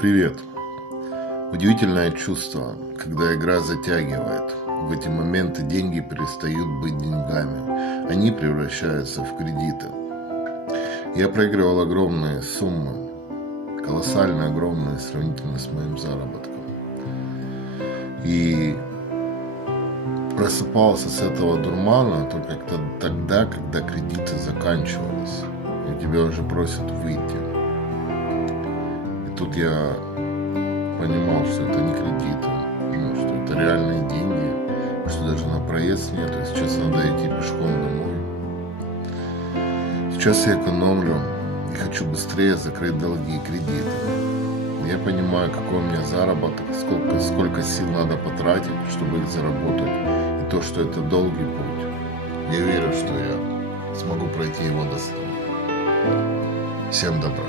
Привет. Удивительное чувство, когда игра затягивает. В эти моменты деньги перестают быть деньгами. Они превращаются в кредиты. Я проигрывал огромные суммы, колоссально огромные, сравнительно с моим заработком. И просыпался с этого дурмана только тогда, когда кредиты заканчивались. И тебя уже просят выйти. И тут я понимал, что это не кредиты, что это реальные деньги, что даже на проезд нет, и сейчас надо идти пешком домой. Сейчас я экономлю и хочу быстрее закрыть долги и кредиты. Я понимаю, какой у меня заработок, сколько сил надо потратить, чтобы их заработать, и то, что это долгий путь. Я верю, что я смогу пройти его достойно. Всем добра.